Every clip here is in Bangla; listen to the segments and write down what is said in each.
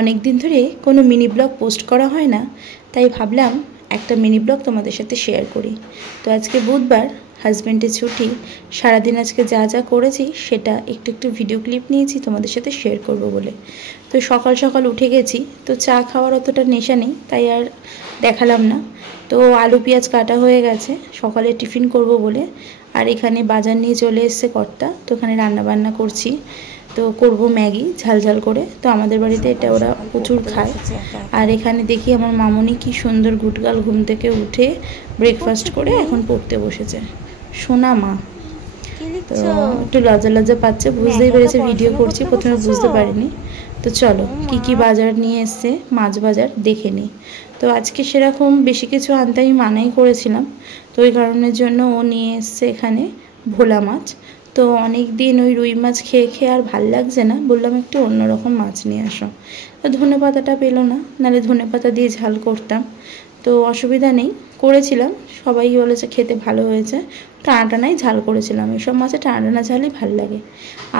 অনেক দিন ধরে কোনো মিনি ব্লগ পোস্ট করা হয় না, তাই ভাবলাম একটা মিনি ব্লগ তোমাদের সাথে শেয়ার করি। তো আজকে বুধবার, হাজব্যান্ডের ছুটি, সারাদিন আজকে যা যা করেছি সেটা একটু একটু ভিডিও ক্লিপ নিয়েছি তোমাদের সাথে শেয়ার করব বলে। তো সকাল সকাল উঠে গেছি, তো চা খাওয়ার অতটা নেশা নেই, তাই আর দেখালাম না। তো আলু পেঁয়াজ কাটা হয়ে গেছে সকালে টিফিন করব বলে। আর এখানে বাজার নিয়ে চলে এসছে কর্তা, তো ওখানে রান্না বান্না করছি। তো করব ম্যাগি ঝাল ঝাল করে, তো আমাদের বাড়িতে এটা ওরা প্রচুর খায়। আর এখানে দেখি আমার মামনি কি সুন্দর গুটগাল ঘুম থেকে উঠে ব্রেকফাস্ট করে এখন পড়তে বসেছে। সোনা মা তো একটু লজ্জা লজ্জা পাচ্ছে, বুঝতেই পেরেছে ভিডিও করছি, প্রথমে বুঝতে পারিনি। তো চলো কি কি বাজার নিয়ে এসছে, মাছ বাজার দেখে নিই। তো আজকে সেরকম বেশি কিছু আনতে আমি মানাই করেছিলাম, তো ওই কারণের জন্য ও নিয়ে এসছে এখানে ভোলা মাছ। তো অনেক দিন ওই রুই মাছ খেয়ে খেয়ে আর ভাল লাগছে না, বললাম একটু অন্যরকম মাছ নিয়ে আসো। তো ধনে পাতাটা পেলো না, নাহলে ধনে পাতা দিয়ে ঝাল করতাম। তো অসুবিধা নেই, করেছিলাম, সবাই বলেছে খেতে ভালো হয়েছে। টানা টানাই ঝাল করেছিলাম, এসব মাছে টানা টানা ঝালই ভাল লাগে।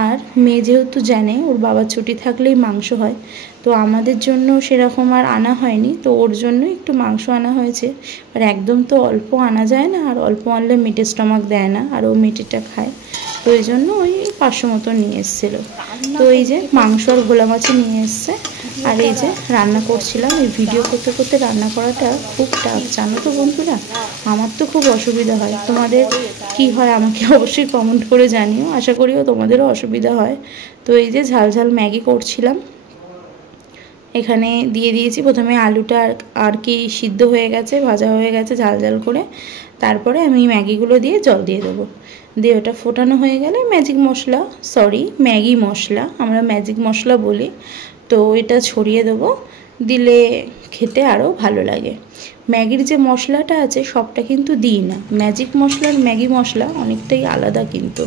আর মেয়ে যেহেতু জানে ওর বাবার ছুটি থাকলেই মাংস হয়, তো আমাদের জন্য সেরকম আর আনা হয়নি, তো ওর জন্য একটু মাংস আনা হয়েছে। আর একদম তো অল্প আনা যায় না, আর অল্প আনলে মিটের স্টমাক দেয় না, আর ও মিটিটা খায়, তো এই জন্য ওই 500 মতো নিয়ে এসেছিলো। তো এই যে মাংস আর ভোলা মাছই নিয়ে এসছে। আর এই যে রান্না করছিলাম, এই ভিডিও করতে করতে রান্না করাটা খুব টাফ, জানো তো বন্ধুরা। আমার তো খুব অসুবিধা হয়, তোমাদের কি হয় আমাকে অবশ্যই কমেন্ট করে জানিও, আশা করিও তোমাদেরও অসুবিধা হয়। তো এই যে ঝাল ঝাল ম্যাগি করছিলাম, এখানে দিয়ে দিয়েছি প্রথমে আলুটা, আর কি সিদ্ধ হয়ে গেছে, ভাজা হয়ে গেছে ঝাল ঝাল করে। তারপরে আমি ম্যাগিগুলো দিয়ে জল দিয়ে দেবো, দিয়ে ওটা ফোটানো হয়ে গেলে ম্যাগি মশলা, আমরা ম্যাজিক মশলা বলি, তো এটা ছড়িয়ে দেবো, দিলে খেতে আরও ভালো লাগে। ম্যাগির যে মশলাটা আছে সবটা কিন্তু দিই না, ম্যাজিক মশলার ম্যাগি মশলা অনেকটাই আলাদা কিন্তু।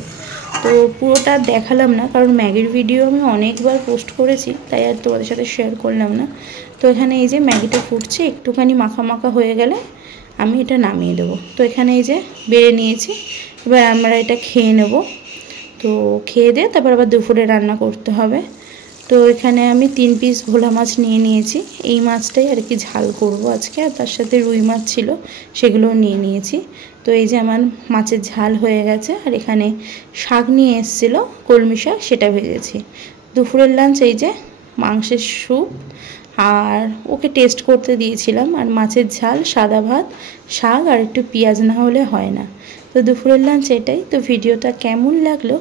তো পুরোটা দেখালাম না, কারণ ম্যাগির ভিডিও আমি অনেকবার পোস্ট করেছি, তাই আর তোমাদের সাথে শেয়ার করলাম না। তো এখানে এই যে ম্যাগিটা ফুটছে, একটুখানি মাখা মাখা হয়ে গেলে আমি এটা নামিয়ে দেবো। তো এখানে এই যে বেড়ে নিয়েছি, এবার আমরা এটা খেয়ে নেব। তো খেয়ে দিয়ে তারপর আবার দুপুরে রান্না করতে হবে। তো এখানে আমি 3 পিস ভোলা মাছ নিয়ে নিয়েছি, এই মাছটাই আর কি ঝাল করব আজকে, আর তার সাথে রুই মাছ ছিল সেগুলোও নিয়ে নিয়েছি। তো এই যে আমার মাছের ঝাল হয়ে গেছে, আর এখানে শাক নিয়ে এসেছিলো কলমি শাক, সেটা ভেজেছি। দুপুরের লাঞ্চ এই যে মাংসের স্যুপ, আর ওকে টেস্ট করতে দিয়েছিলাম, আর মাছের ঝাল, সাদা ভাত, শাক, আর একটু পেঁয়াজ না হলে হয় না। তো দুপুরের লাঞ্চ এটাই। তো ভিডিওটা কেমন লাগলো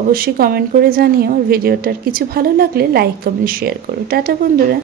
অবশ্যই কমেন্ট করে জানিও, আর ভিডিওটার কিছু ভালো লাগলে লাইক কমেন্ট শেয়ার করো। টাটা বন্ধুরা।